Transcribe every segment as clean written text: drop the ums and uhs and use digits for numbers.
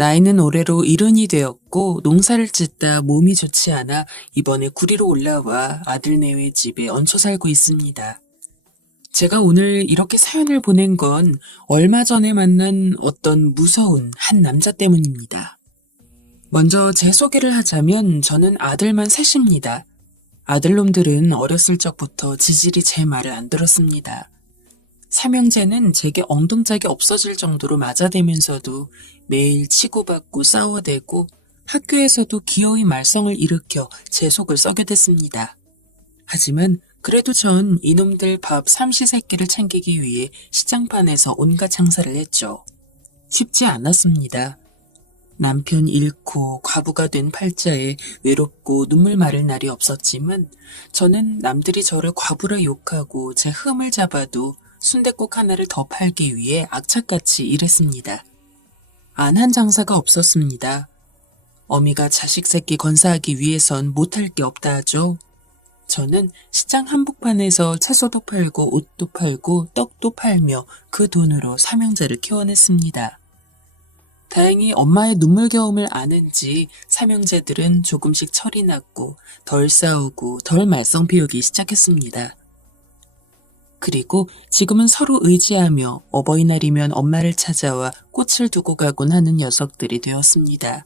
나이는 올해로 70이 되었고 농사를 짓다 몸이 좋지 않아 이번에 구리로 올라와 아들네외 집에 얹혀 살고 있습니다. 제가 오늘 이렇게 사연을 보낸 건 얼마 전에 만난 어떤 무서운 한 남자 때문입니다. 먼저 제 소개를 하자면 저는 아들만 셋입니다. 아들놈들은 어렸을 적부터 지질이 제 말을 안 들었습니다. 삼형제는 제게 엉뚱짝이 없어질 정도로 맞아대면서도 매일 치고받고 싸워대고 학교에서도 기어이 말썽을 일으켜 제 속을 썩여댔습니다. 하지만 그래도 전 이놈들 밥 삼시세끼를 챙기기 위해 시장판에서 온갖 장사를 했죠. 쉽지 않았습니다. 남편 잃고 과부가 된 팔자에 외롭고 눈물 마를 날이 없었지만 저는 남들이 저를 과부라 욕하고 제 흠을 잡아도 순댓국 하나를 더 팔기 위해 악착같이 일했습니다. 안 한 장사가 없었습니다. 어미가 자식 새끼 건사하기 위해선 못할 게 없다 하죠. 저는 시장 한복판에서 채소도 팔고 옷도 팔고 떡도 팔며 그 돈으로 삼형제를 키워냈습니다. 다행히 엄마의 눈물겨움을 아는지 삼형제들은 조금씩 철이 났고 덜 싸우고 덜 말썽 피우기 시작했습니다. 그리고 지금은 서로 의지하며 어버이날이면 엄마를 찾아와 꽃을 두고 가곤 하는 녀석들이 되었습니다.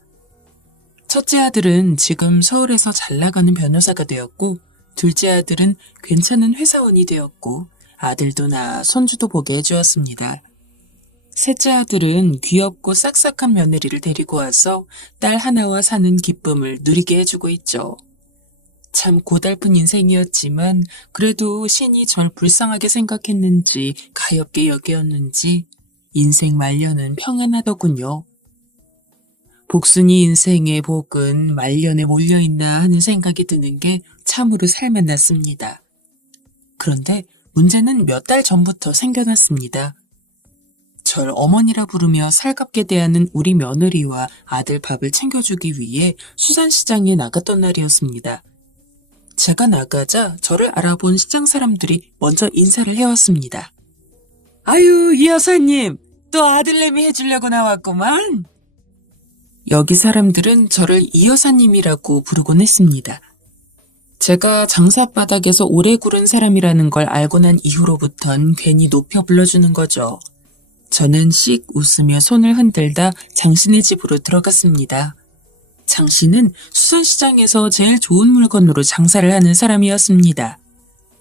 첫째 아들은 지금 서울에서 잘 나가는 변호사가 되었고 둘째 아들은 괜찮은 회사원이 되었고 아들도 낳아 손주도 보게 해주었습니다. 셋째 아들은 귀엽고 싹싹한 며느리를 데리고 와서 딸 하나와 사는 기쁨을 누리게 해주고 있죠. 참 고달픈 인생이었지만 그래도 신이 절 불쌍하게 생각했는지 가엾게 여겼는지 인생 말년은 평안하더군요. 복순이 인생의 복은 말년에 몰려있나 하는 생각이 드는 게 참으로 살맛났습니다. 그런데 문제는 몇 달 전부터 생겨났습니다. 절 어머니라 부르며 살갑게 대하는 우리 며느리와 아들 밥을 챙겨주기 위해 수산시장에 나갔던 날이었습니다. 제가 나가자 저를 알아본 시장 사람들이 먼저 인사를 해왔습니다. 아유, 이 여사님, 또 아들내미 해주려고 나왔구만. 여기 사람들은 저를 이 여사님이라고 부르곤 했습니다. 제가 장사바닥에서 오래 구른 사람이라는 걸 알고 난 이후로부턴 괜히 높여 불러주는 거죠. 저는 씩 웃으며 손을 흔들다 장씨네 집으로 들어갔습니다. 장씨는 수산시장에서 제일 좋은 물건으로 장사를 하는 사람이었습니다.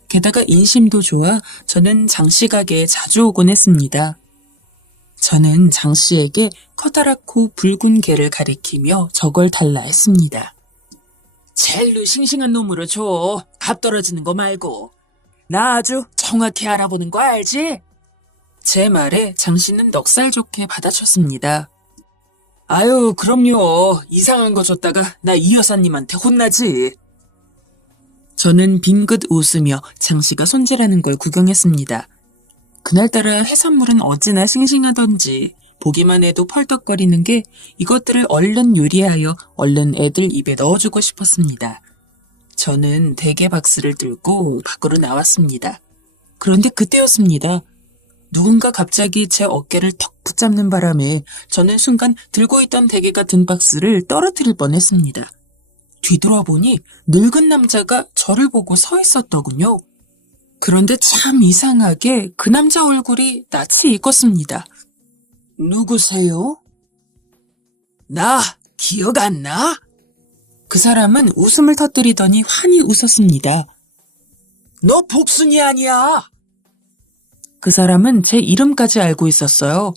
게다가 인심도 좋아 저는 장씨 가게에 자주 오곤 했습니다. 저는 장씨에게 커다랗고 붉은 개를 가리키며 저걸 달라 했습니다. 제일로 싱싱한 놈으로 줘. 값 떨어지는 거 말고. 나 아주 정확히 알아보는 거 알지? 제 말에 장씨는 넉살 좋게 받아쳤습니다. 아유, 그럼요. 이상한 거 줬다가 나 이 여사님한테 혼나지. 저는 빙긋 웃으며 장씨가 손질하는 걸 구경했습니다. 그날따라 해산물은 어찌나 싱싱하던지 보기만 해도 펄떡거리는 게 이것들을 얼른 요리하여 얼른 애들 입에 넣어주고 싶었습니다. 저는 대게 박스를 들고 밖으로 나왔습니다. 그런데 그때였습니다. 누군가 갑자기 제 어깨를 턱 붙잡는 바람에 저는 순간 들고 있던 대게가 든 박스를 떨어뜨릴 뻔했습니다. 뒤돌아보니 늙은 남자가 저를 보고 서 있었더군요. 그런데 참 이상하게 그 남자 얼굴이 낯이 익었습니다. 누구세요? 나 기억 안 나? 그 사람은 웃음을 터뜨리더니 환히 웃었습니다. 너 복순이 아니야? 그 사람은 제 이름까지 알고 있었어요.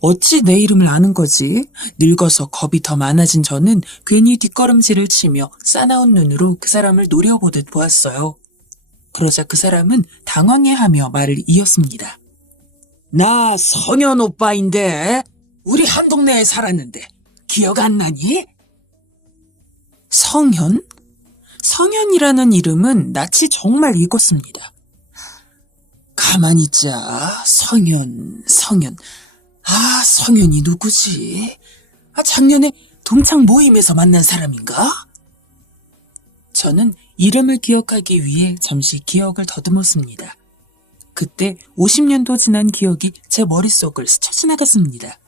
어찌 내 이름을 아는 거지? 늙어서 겁이 더 많아진 저는 괜히 뒷걸음질을 치며 싸나운 눈으로 그 사람을 노려보듯 보았어요. 그러자 그 사람은 당황해하며 말을 이었습니다. 나 성현 오빠인데 우리 한 동네에 살았는데 기억 안 나니? 성현? 성현이라는 이름은 낯이 정말 익었습니다. 가만히 있자. 성현. 아, 성현이 누구지? 작년에 동창 모임에서 만난 사람인가? 저는 이름을 기억하기 위해 잠시 기억을 더듬었습니다. 그때 50년도 지난 기억이 제 머릿속을 스쳐 지나갔습니다.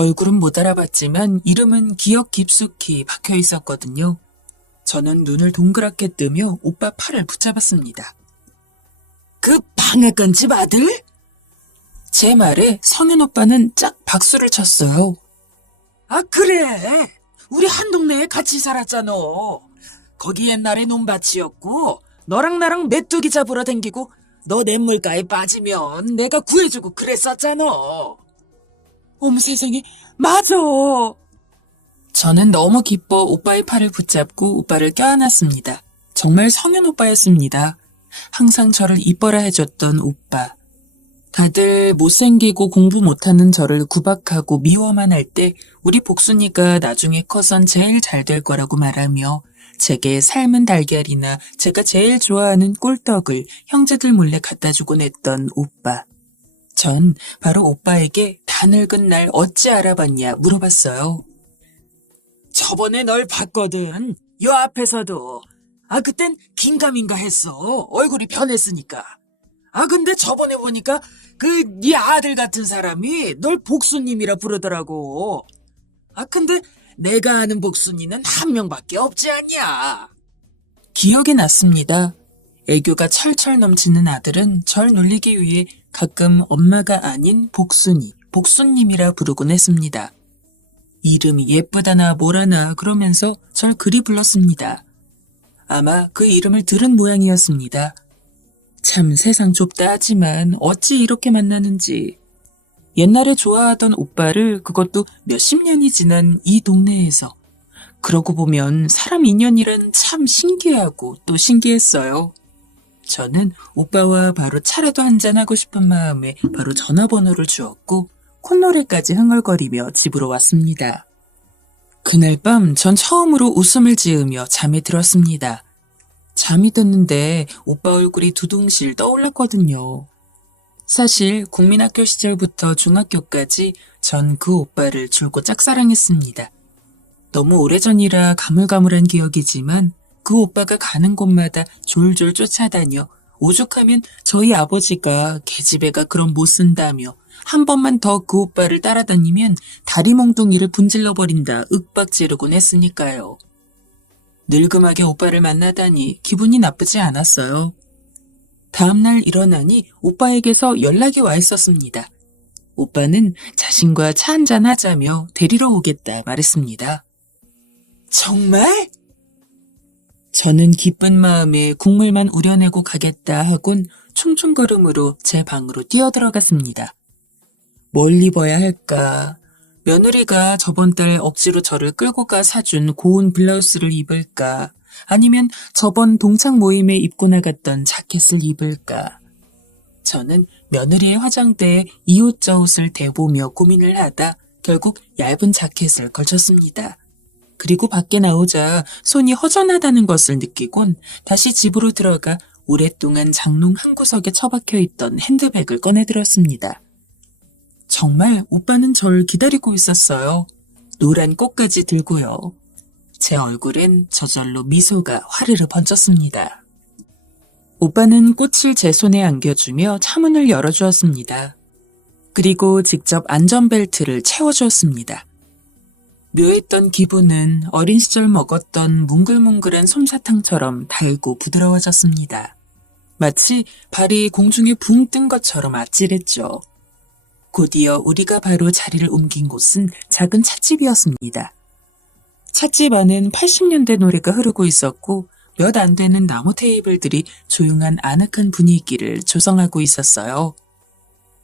얼굴은 못 알아봤지만 이름은 기억 깊숙이 박혀 있었거든요. 저는 눈을 동그랗게 뜨며 오빠 팔을 붙잡았습니다. 그 방앗간 집 아들? 제 말에 성현 오빠는 짝 박수를 쳤어요. 아, 그래. 우리 한 동네에 같이 살았잖아. 거기 옛날에 논밭이었고 너랑 나랑 메뚜기 잡으러 댕기고 너 냇물가에 빠지면 내가 구해주고 그랬었잖아. 어머 세상에, 맞아. 저는 너무 기뻐 오빠의 팔을 붙잡고 오빠를 껴안았습니다. 정말 성현 오빠였습니다. 항상 저를 이뻐라 해줬던 오빠. 다들 못생기고 공부 못하는 저를 구박하고 미워만 할 때 우리 복순이가 나중에 커선 제일 잘 될 거라고 말하며 제게 삶은 달걀이나 제가 제일 좋아하는 꿀떡을 형제들 몰래 갖다 주곤 했던 오빠. 전 바로 오빠에게 다 늙은 날 어찌 알아봤냐 물어봤어요. 저번에 널 봤거든. 요 앞에서도. 아, 그땐 긴가민가 했어. 얼굴이 변했으니까. 아, 근데 저번에 보니까 네 아들 같은 사람이 널 복순님이라 부르더라고. 아, 근데 내가 아는 복순이는 한 명밖에 없지 않냐. 기억이 났습니다. 애교가 철철 넘치는 아들은 절 놀리기 위해 가끔 엄마가 아닌 복순이, 복순님이라 부르곤 했습니다. 이름이 예쁘다나 뭐라나 그러면서 절 그리 불렀습니다. 아마 그 이름을 들은 모양이었습니다. 참 세상 좁다 하지만 어찌 이렇게 만나는지. 옛날에 좋아하던 오빠를 그것도 몇십 년이 지난 이 동네에서. 그러고 보면 사람 인연이란 참 신기하고 또 신기했어요. 저는 오빠와 바로 차라도 한잔하고 싶은 마음에 바로 전화번호를 주었고 콧노래까지 흥얼거리며 집으로 왔습니다. 그날 밤 전 처음으로 웃음을 지으며 잠에 들었습니다. 잠이 든는데 오빠 얼굴이 두둥실 떠올랐거든요. 사실 국민학교 시절부터 중학교까지 전 그 오빠를 줄곧 짝사랑했습니다. 너무 오래전이라 가물가물한 기억이지만 그 오빠가 가는 곳마다 졸졸 쫓아다녀 오죽하면 저희 아버지가 계집애가 그럼 못 쓴다며 한 번만 더 그 오빠를 따라다니면 다리 몽둥이를 분질러버린다 윽박지르곤 했으니까요. 늙음하게 오빠를 만나다니 기분이 나쁘지 않았어요. 다음날 일어나니 오빠에게서 연락이 와 있었습니다. 오빠는 자신과 차 한잔 하자며 데리러 오겠다 말했습니다. 정말? 저는 기쁜 마음에 국물만 우려내고 가겠다 하곤 춤춤걸음으로 제 방으로 뛰어들어갔습니다. 뭘 입어야 할까? 며느리가 저번 달 억지로 저를 끌고 가 사준 고운 블라우스를 입을까? 아니면 저번 동창 모임에 입고 나갔던 자켓을 입을까? 저는 며느리의 화장대에 이 옷 저 옷을 대보며 고민을 하다 결국 얇은 자켓을 걸쳤습니다. 그리고 밖에 나오자 손이 허전하다는 것을 느끼곤 다시 집으로 들어가 오랫동안 장롱 한 구석에 처박혀 있던 핸드백을 꺼내들었습니다. 정말 오빠는 절 기다리고 있었어요. 노란 꽃까지 들고요. 제 얼굴엔 저절로 미소가 화르르 번졌습니다. 오빠는 꽃을 제 손에 안겨주며 차문을 열어주었습니다. 그리고 직접 안전벨트를 채워주었습니다. 묘했던 기분은 어린 시절 먹었던 뭉글뭉글한 솜사탕처럼 달고 부드러워졌습니다. 마치 발이 공중에 붕 뜬 것처럼 아찔했죠. 곧이어 우리가 바로 자리를 옮긴 곳은 작은 찻집이었습니다. 찻집 안엔 80년대 노래가 흐르고 있었고 몇 안 되는 나무 테이블들이 조용한 아늑한 분위기를 조성하고 있었어요.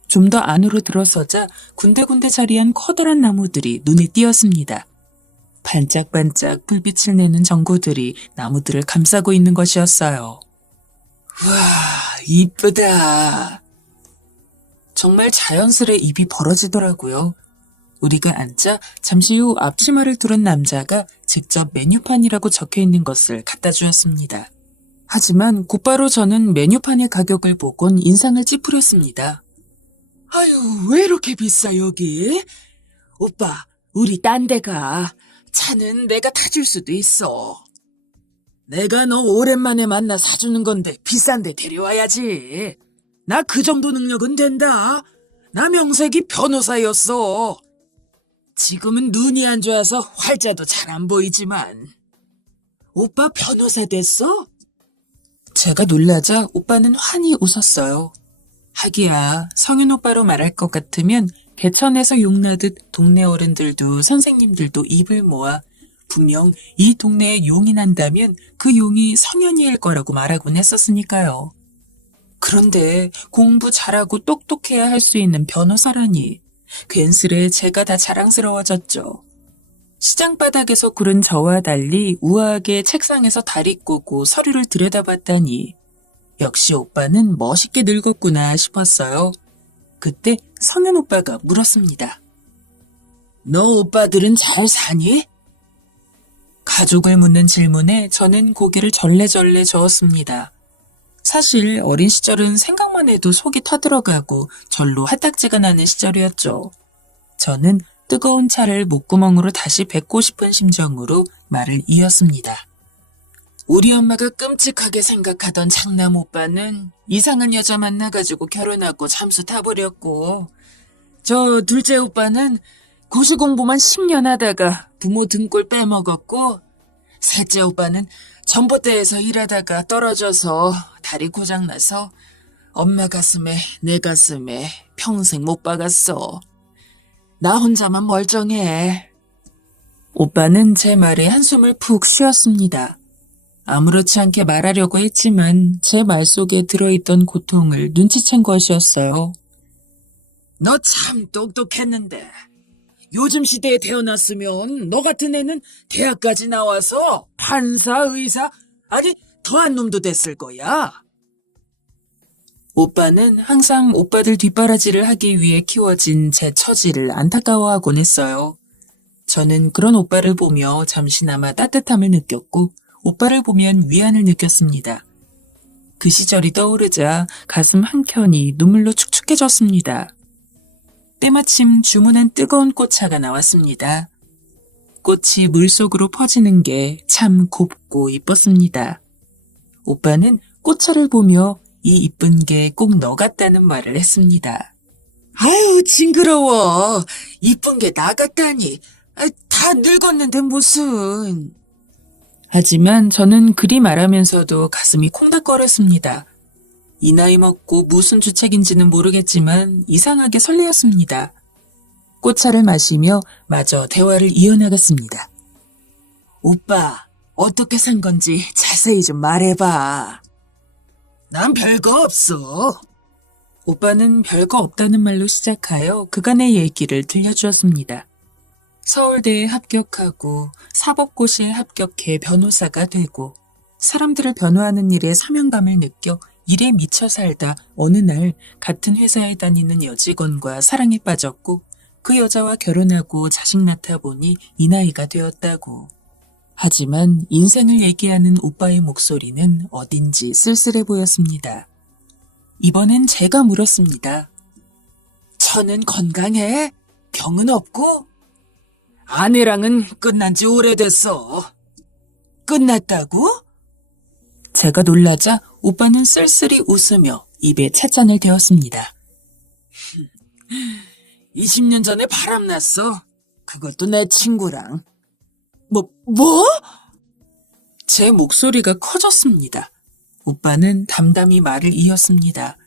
좀 더 안으로 들어서자 군데군데 자리한 커다란 나무들이 눈에 띄었습니다. 반짝반짝 불빛을 내는 전구들이 나무들을 감싸고 있는 것이었어요. 와, 이쁘다. 정말 자연스레 입이 벌어지더라고요. 우리가 앉자 잠시 후 앞치마를 두른 남자가 직접 메뉴판이라고 적혀있는 것을 갖다 주었습니다. 하지만 곧바로 저는 메뉴판의 가격을 보곤 인상을 찌푸렸습니다. 아유, 왜 이렇게 비싸 여기? 오빠, 우리 딴 데 가. 차는 내가 타줄 수도 있어. 내가 너 오랜만에 만나 사주는 건데 비싼 데 데려와야지. 나 그 정도 능력은 된다. 나 명색이 변호사였어. 지금은 눈이 안 좋아서 활자도 잘 안 보이지만. 오빠 변호사 됐어? 제가 놀라자 오빠는 환히 웃었어요. 하기야 성윤 오빠로 말할 것 같으면 개천에서 용나듯 동네 어른들도 선생님들도 입을 모아 분명 이 동네에 용이 난다면 그 용이 성현이일 거라고 말하곤 했었으니까요. 그런데 공부 잘하고 똑똑해야 할 수 있는 변호사라니 괜스레 제가 다 자랑스러워졌죠. 시장 바닥에서 구른 저와 달리 우아하게 책상에서 다리 꼬고 서류를 들여다봤다니 역시 오빠는 멋있게 늙었구나 싶었어요. 그때 성현 오빠가 물었습니다. 너 오빠들은 잘 사니? 가족을 묻는 질문에 저는 고개를 절레절레 저었습니다. 사실 어린 시절은 생각만 해도 속이 터들어가고 절로 화딱지가 나는 시절이었죠. 저는 뜨거운 차를 목구멍으로 다시 뱉고 싶은 심정으로 말을 이었습니다. 우리 엄마가 끔찍하게 생각하던 장남 오빠는 이상한 여자 만나가지고 결혼하고 잠수 타버렸고, 저 둘째 오빠는 고시 공부만 10년 하다가 부모 등골 빼먹었고, 셋째 오빠는 전봇대에서 일하다가 떨어져서 다리 고장나서 엄마 가슴에 내 가슴에 평생 못 박았어. 나 혼자만 멀쩡해. 오빠는 제 말에 한숨을 푹 쉬었습니다. 아무렇지 않게 말하려고 했지만 제 말 속에 들어있던 고통을 눈치챈 것이었어요. 너 참 똑똑했는데 요즘 시대에 태어났으면 너 같은 애는 대학까지 나와서 판사, 의사, 아니 더한 놈도 됐을 거야. 오빠는 항상 오빠들 뒷바라지를 하기 위해 키워진 제 처지를 안타까워하곤 했어요. 저는 그런 오빠를 보며 잠시나마 따뜻함을 느꼈고 오빠를 보면 위안을 느꼈습니다. 그 시절이 떠오르자 가슴 한켠이 눈물로 축축해졌습니다. 때마침 주문한 뜨거운 꽃차가 나왔습니다. 꽃이 물속으로 퍼지는 게 참 곱고 이뻤습니다. 오빠는 꽃차를 보며 이 이쁜 게 꼭 너 같다는 말을 했습니다. 아유 징그러워. 이쁜 게 나 같다니. 다 늙었는데 무슨. 하지만 저는 그리 말하면서도 가슴이 콩닥거렸습니다. 이 나이 먹고 무슨 주책인지는 모르겠지만 이상하게 설레었습니다. 꽃차를 마시며 마저 대화를 이어나갔습니다. 오빠, 어떻게 산 건지 자세히 좀 말해봐. 난 별거 없어. 오빠는 별거 없다는 말로 시작하여 그간의 얘기를 들려주었습니다. 서울대에 합격하고 사법고시에 합격해 변호사가 되고 사람들을 변호하는 일에 사명감을 느껴 일에 미쳐 살다 어느 날 같은 회사에 다니는 여직원과 사랑에 빠졌고 그 여자와 결혼하고 자식 낳다 보니 이 나이가 되었다고. 하지만 인생을 얘기하는 오빠의 목소리는 어딘지 쓸쓸해 보였습니다. 이번엔 제가 물었습니다. 저는 건강해? 병은 없고? 아내랑은 끝난 지 오래됐어. 끝났다고? 제가 놀라자 오빠는 쓸쓸히 웃으며 입에 찻잔을 대었습니다. 20년 전에 바람났어. 그것도 내 친구랑. 뭐? 제 목소리가 커졌습니다. 오빠는 담담히 말을 이었습니다.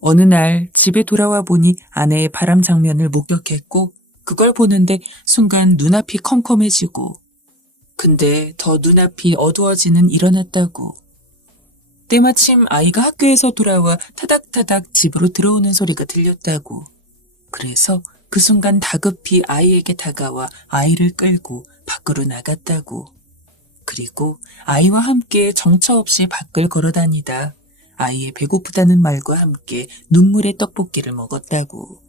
어느 날 집에 돌아와 보니 아내의 바람 장면을 목격했고 그걸 보는데 순간 눈앞이 컴컴해지고 근데 더 눈앞이 어두워지는 일어났다고. 때마침 아이가 학교에서 돌아와 타닥타닥 집으로 들어오는 소리가 들렸다고. 그래서 그 순간 다급히 아이에게 다가와 아이를 끌고 밖으로 나갔다고. 그리고 아이와 함께 정처 없이 밖을 걸어다니다 아이의 배고프다는 말과 함께 눈물의 떡볶이를 먹었다고.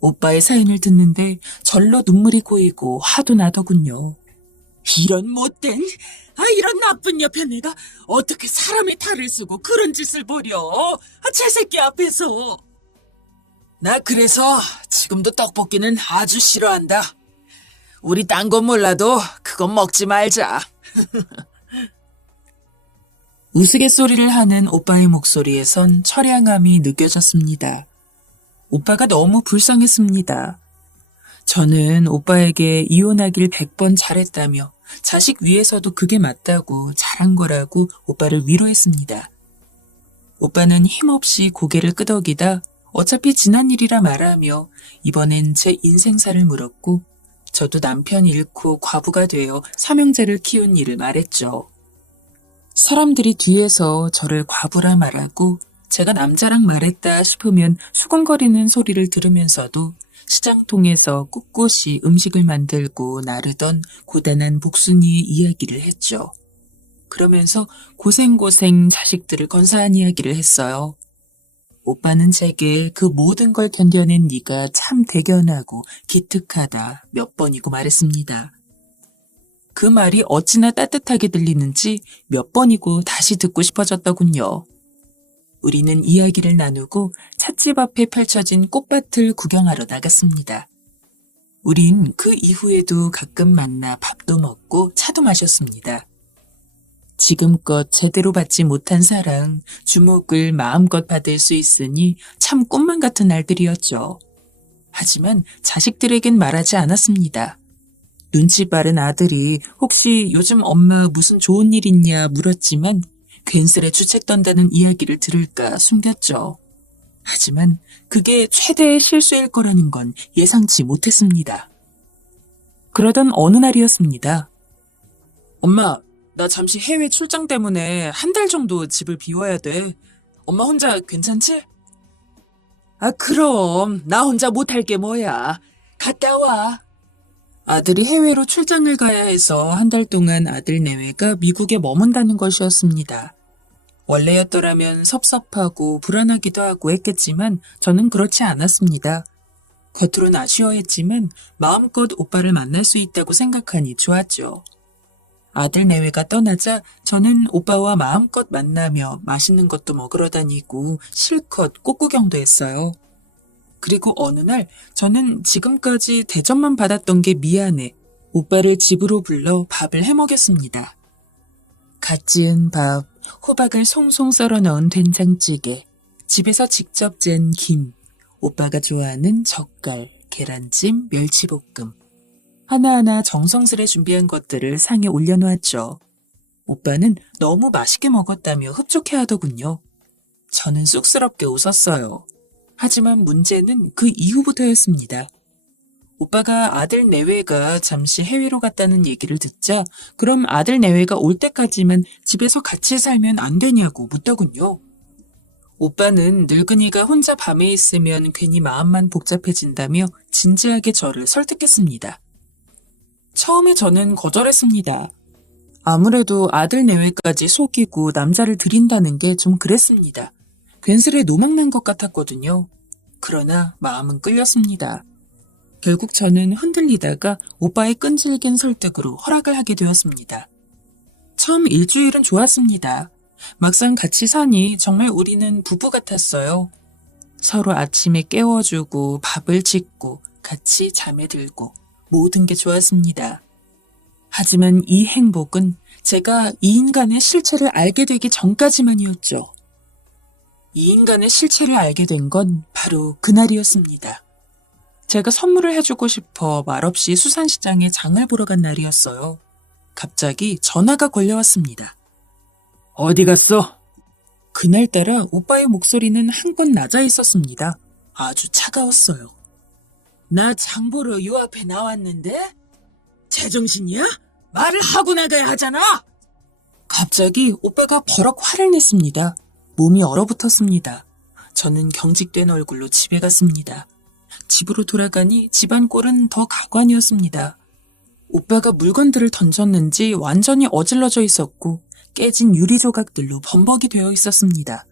오빠의 사연을 듣는데 절로 눈물이 고이고 화도 나더군요. 이런 못된, 이런 나쁜 옆에 내가 어떻게 사람의 탈을 쓰고 그런 짓을 벌여. 제 새끼 앞에서. 나 그래서 지금도 떡볶이는 아주 싫어한다. 우리 딴 건 몰라도 그건 먹지 말자. 우스갯소리를 하는 오빠의 목소리에선 처량함이 느껴졌습니다. 오빠가 너무 불쌍했습니다. 저는 오빠에게 이혼하길 100번 잘했다며 자식 위해서도 그게 맞다고 잘한 거라고 오빠를 위로했습니다. 오빠는 힘없이 고개를 끄덕이다 어차피 지난 일이라 말하며 이번엔 제 인생사를 물었고 저도 남편 잃고 과부가 되어 삼형제를 키운 일을 말했죠. 사람들이 뒤에서 저를 과부라 말하고 제가 남자랑 말했다 싶으면 수근거리는 소리를 들으면서도 시장통에서 꿋꿋이 음식을 만들고 나르던 고단한 복순이의 이야기를 했죠. 그러면서 고생고생 자식들을 건사한 이야기를 했어요. 오빠는 제게 그 모든 걸 견뎌낸 네가 참 대견하고 기특하다 몇 번이고 말했습니다. 그 말이 어찌나 따뜻하게 들리는지 몇 번이고 다시 듣고 싶어졌더군요. 우리는 이야기를 나누고 찻집 앞에 펼쳐진 꽃밭을 구경하러 나갔습니다. 우린 그 이후에도 가끔 만나 밥도 먹고 차도 마셨습니다. 지금껏 제대로 받지 못한 사랑, 주목을 마음껏 받을 수 있으니 참 꿈만 같은 날들이었죠. 하지만 자식들에겐 말하지 않았습니다. 눈치 빠른 아들이 혹시 요즘 엄마 무슨 좋은 일 있냐 물었지만 괜스레 주책 떤다는 이야기를 들을까 숨겼죠. 하지만 그게 최대의 실수일 거라는 건 예상치 못했습니다. 그러던 어느 날이었습니다. 엄마, 나 잠시 해외 출장 때문에 한 달 정도 집을 비워야 돼. 엄마 혼자 괜찮지? 아, 그럼 나 혼자 못할 게 뭐야. 갔다 와. 아들이 해외로 출장을 가야 해서 한 달 동안 아들 내외가 미국에 머문다는 것이었습니다. 원래였더라면 섭섭하고 불안하기도 하고 했겠지만 저는 그렇지 않았습니다. 겉으로는 아쉬워했지만 마음껏 오빠를 만날 수 있다고 생각하니 좋았죠. 아들 내외가 떠나자 저는 오빠와 마음껏 만나며 맛있는 것도 먹으러 다니고 실컷 꽃구경도 했어요. 그리고 어느 날 저는 지금까지 대접만 받았던 게 미안해 오빠를 집으로 불러 밥을 해먹였습니다. 갓 지은 밥, 호박을 송송 썰어 넣은 된장찌개, 집에서 직접 잰 김, 오빠가 좋아하는 젓갈, 계란찜, 멸치볶음. 하나하나 정성스레 준비한 것들을 상에 올려놓았죠. 오빠는 너무 맛있게 먹었다며 흡족해하더군요. 저는 쑥스럽게 웃었어요. 하지만 문제는 그 이후부터였습니다. 오빠가 아들 내외가 잠시 해외로 갔다는 얘기를 듣자 그럼 아들 내외가 올 때까지만 집에서 같이 살면 안 되냐고 묻더군요. 오빠는 늙은이가 혼자 밤에 있으면 괜히 마음만 복잡해진다며 진지하게 저를 설득했습니다. 처음에 저는 거절했습니다. 아무래도 아들 내외까지 속이고 남자를 들인다는 게 좀 그랬습니다. 괜스레 노망난 것 같았거든요. 그러나 마음은 끌렸습니다. 결국 저는 흔들리다가 오빠의 끈질긴 설득으로 허락을 하게 되었습니다. 처음 일주일은 좋았습니다. 막상 같이 사니 정말 우리는 부부 같았어요. 서로 아침에 깨워주고 밥을 짓고 같이 잠에 들고 모든 게 좋았습니다. 하지만 이 행복은 제가 이 인간의 실체를 알게 되기 전까지만이었죠. 이 인간의 실체를 알게 된 건 바로 그날이었습니다. 제가 선물을 해주고 싶어 말없이 수산시장에 장을 보러 간 날이었어요. 갑자기 전화가 걸려왔습니다. 어디 갔어? 그날따라 오빠의 목소리는 한껏 낮아 있었습니다. 아주 차가웠어요. 나 장 보러 요 앞에 나왔는데? 제정신이야? 말을 하고 나가야 하잖아! 갑자기 오빠가 버럭 화를 냈습니다. 몸이 얼어붙었습니다. 저는 경직된 얼굴로 집에 갔습니다. 집으로 돌아가니 집안 꼴은 더 가관이었습니다. 오빠가 물건들을 던졌는지 완전히 어질러져 있었고 깨진 유리 조각들로 범벅이 되어 있었습니다.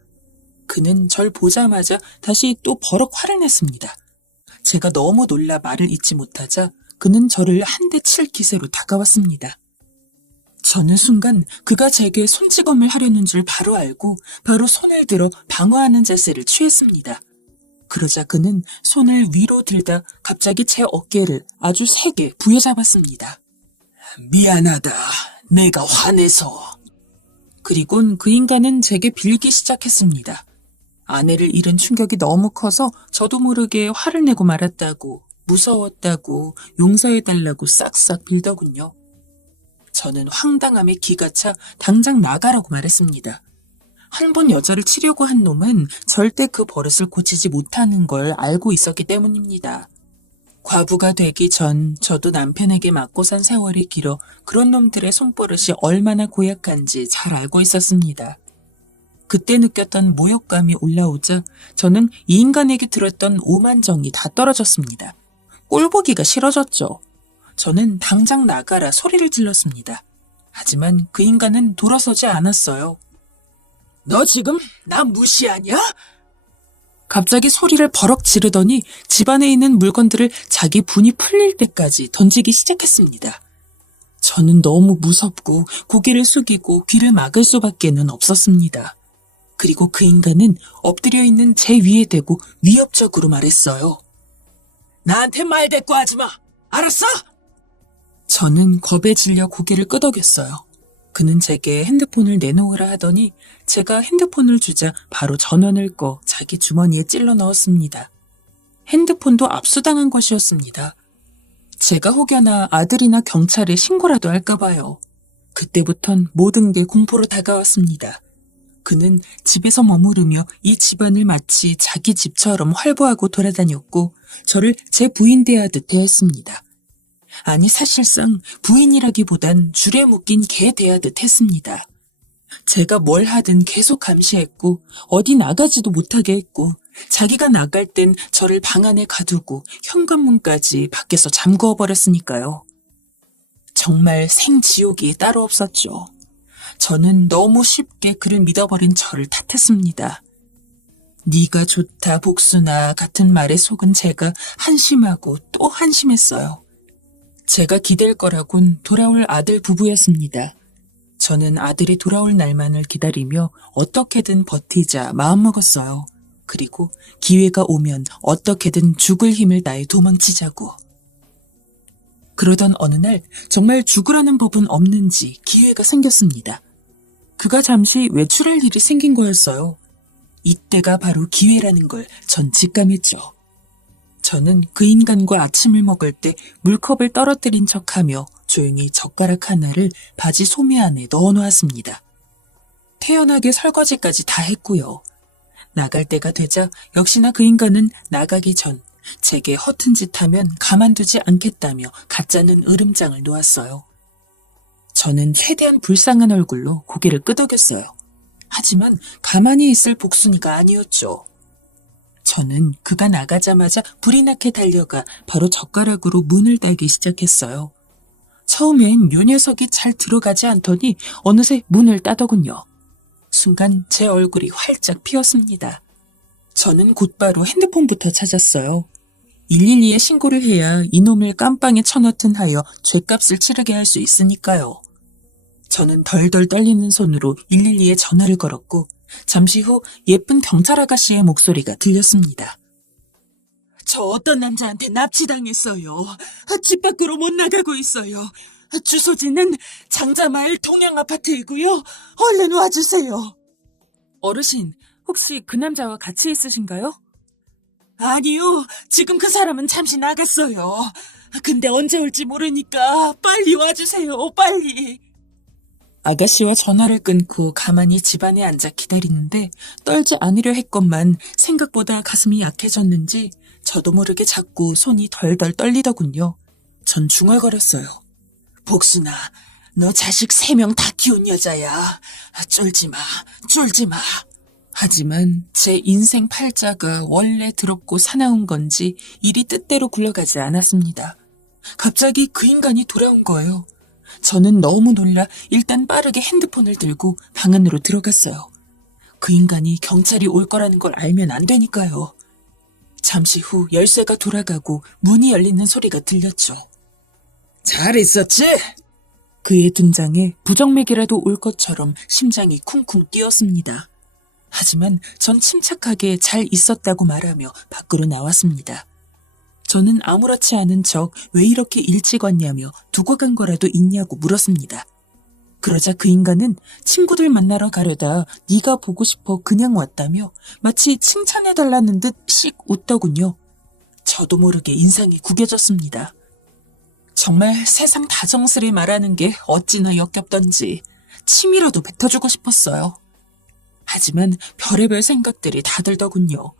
그는 절 보자마자 다시 또 버럭 화를 냈습니다. 제가 너무 놀라 말을 잇지 못하자 그는 저를 한 대 칠 기세로 다가왔습니다. 저는 순간 그가 제게 손찌검을 하려는 줄 바로 알고 바로 손을 들어 방어하는 자세를 취했습니다. 그러자 그는 손을 위로 들다 갑자기 제 어깨를 아주 세게 부여잡았습니다. 미안하다. 내가 화내서. 그리곤 그 인간은 제게 빌기 시작했습니다. 아내를 잃은 충격이 너무 커서 저도 모르게 화를 내고 말았다고 무서웠다고 용서해달라고 싹싹 빌더군요. 저는 황당함에 기가 차 당장 나가라고 말했습니다. 한 번 여자를 치려고 한 놈은 절대 그 버릇을 고치지 못하는 걸 알고 있었기 때문입니다. 과부가 되기 전 저도 남편에게 맞고 산 세월이 길어 그런 놈들의 손버릇이 얼마나 고약한지 잘 알고 있었습니다. 그때 느꼈던 모욕감이 올라오자 저는 이 인간에게 들었던 오만정이 다 떨어졌습니다. 꼴보기가 싫어졌죠. 저는 당장 나가라 소리를 질렀습니다. 하지만 그 인간은 돌아서지 않았어요. 너 지금 나 무시하냐? 갑자기 소리를 버럭 지르더니 집안에 있는 물건들을 자기 분이 풀릴 때까지 던지기 시작했습니다. 저는 너무 무섭고 고개를 숙이고 귀를 막을 수밖에는 없었습니다. 그리고 그 인간은 엎드려 있는 제 위에 대고 위협적으로 말했어요. 나한테 말 대꾸하지 마. 알았어? 저는 겁에 질려 고개를 끄덕였어요. 그는 제게 핸드폰을 내놓으라 하더니 제가 핸드폰을 주자 바로 전원을 꺼 자기 주머니에 찔러 넣었습니다. 핸드폰도 압수당한 것이었습니다. 제가 혹여나 아들이나 경찰에 신고라도 할까 봐요. 그때부턴 모든 게 공포로 다가왔습니다. 그는 집에서 머무르며 이 집안을 마치 자기 집처럼 활보하고 돌아다녔고 저를 제 부인 대하듯 대했습니다. 아니 사실상 부인이라기보단 줄에 묶인 개 대하듯 했습니다. 제가 뭘 하든 계속 감시했고 어디 나가지도 못하게 했고 자기가 나갈 땐 저를 방 안에 가두고 현관문까지 밖에서 잠그어 버렸으니까요. 정말 생지옥이 따로 없었죠. 저는 너무 쉽게 그를 믿어버린 저를 탓했습니다. 네가 좋다 복수나 같은 말에 속은 제가 한심하고 또 한심했어요. 제가 기댈 거라곤 돌아올 아들 부부였습니다. 저는 아들이 돌아올 날만을 기다리며 어떻게든 버티자 마음먹었어요. 그리고 기회가 오면 어떻게든 죽을 힘을 다해 도망치자고. 그러던 어느 날 정말 죽으라는 법은 없는지 기회가 생겼습니다. 그가 잠시 외출할 일이 생긴 거였어요. 이때가 바로 기회라는 걸 전 직감했죠. 저는 그 인간과 아침을 먹을 때 물컵을 떨어뜨린 척하며 조용히 젓가락 하나를 바지 소매 안에 넣어놓았습니다. 태연하게 설거지까지 다 했고요. 나갈 때가 되자 역시나 그 인간은 나가기 전 제게 허튼 짓 하면 가만두지 않겠다며 가짜는 으름장을 놓았어요. 저는 최대한 불쌍한 얼굴로 고개를 끄덕였어요. 하지만 가만히 있을 복순이가 아니었죠. 저는 그가 나가자마자 불이 나게 달려가 바로 젓가락으로 문을 달기 시작했어요. 처음엔 요 녀석이 잘 들어가지 않더니 어느새 문을 따더군요. 순간 제 얼굴이 활짝 피었습니다. 저는 곧바로 핸드폰부터 찾았어요. 112에 신고를 해야 이놈을 깜빵에 쳐넣든 하여 죗값을 치르게 할 수 있으니까요. 저는 덜덜 떨리는 손으로 112에 전화를 걸었고 잠시 후 예쁜 경찰 아가씨의 목소리가 들렸습니다. 저 어떤 남자한테 납치당했어요. 집 밖으로 못 나가고 있어요. 주소지는 장자마을 동양아파트이고요. 얼른 와주세요. 어르신, 혹시 그 남자와 같이 있으신가요? 아니요. 지금 그 사람은 잠시 나갔어요. 근데 언제 올지 모르니까 빨리 와주세요. 빨리. 아가씨와 전화를 끊고 가만히 집안에 앉아 기다리는데 떨지 않으려 했건만 생각보다 가슴이 약해졌는지 저도 모르게 자꾸 손이 덜덜 떨리더군요. 전 중얼거렸어요. 복순아, 너 자식 3명 다 키운 여자야. 쫄지 마, 쫄지 마. 하지만 제 인생 팔자가 원래 더럽고 사나운 건지 일이 뜻대로 굴러가지 않았습니다. 갑자기 그 인간이 돌아온 거예요. 저는 너무 놀라 일단 빠르게 핸드폰을 들고 방 안으로 들어갔어요. 그 인간이 경찰이 올 거라는 걸 알면 안 되니까요. 잠시 후 열쇠가 돌아가고 문이 열리는 소리가 들렸죠. 잘 있었지? 그의 등장에 부정맥이라도 올 것처럼 심장이 쿵쿵 뛰었습니다. 하지만 전 침착하게 잘 있었다고 말하며 밖으로 나왔습니다. 저는 아무렇지 않은 척 왜 이렇게 일찍 왔냐며 두고 간 거라도 있냐고 물었습니다. 그러자 그 인간은 친구들 만나러 가려다 네가 보고 싶어 그냥 왔다며 마치 칭찬해달라는 듯 씩 웃더군요. 저도 모르게 인상이 구겨졌습니다. 정말 세상 다정스레 말하는 게 어찌나 역겹던지 침이라도 뱉어주고 싶었어요. 하지만 별의별 생각들이 다 들더군요.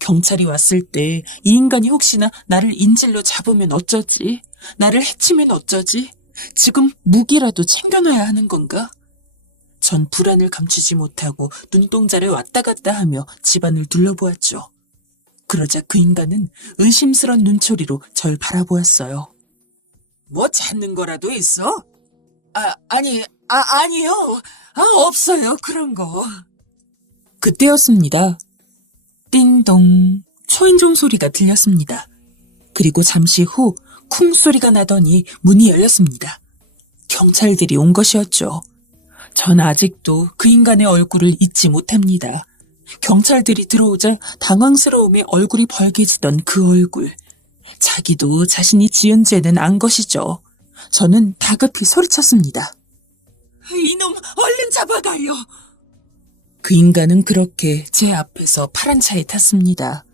경찰이 왔을 때 이 인간이 혹시나 나를 인질로 잡으면 어쩌지? 나를 해치면 어쩌지? 지금 무기라도 챙겨놔야 하는 건가? 전 불안을 감추지 못하고 눈동자를 왔다 갔다 하며 집안을 둘러보았죠. 그러자 그 인간은 의심스런 눈초리로 절 바라보았어요. 뭐 찾는 거라도 있어? 아니요. 없어요, 그런 거. 그때였습니다. 띵동, 초인종 소리가 들렸습니다. 그리고 잠시 후 쿵 소리가 나더니 문이 열렸습니다. 경찰들이 온 것이었죠. 전 아직도 그 인간의 얼굴을 잊지 못합니다. 경찰들이 들어오자 당황스러움에 얼굴이 벌개지던 그 얼굴. 자기도 자신이 지은 죄는 안 것이죠. 저는 다급히 소리쳤습니다. 이놈 얼른 잡아다요. 그 인간은 그렇게 제 앞에서 파란 차에 탔습니다.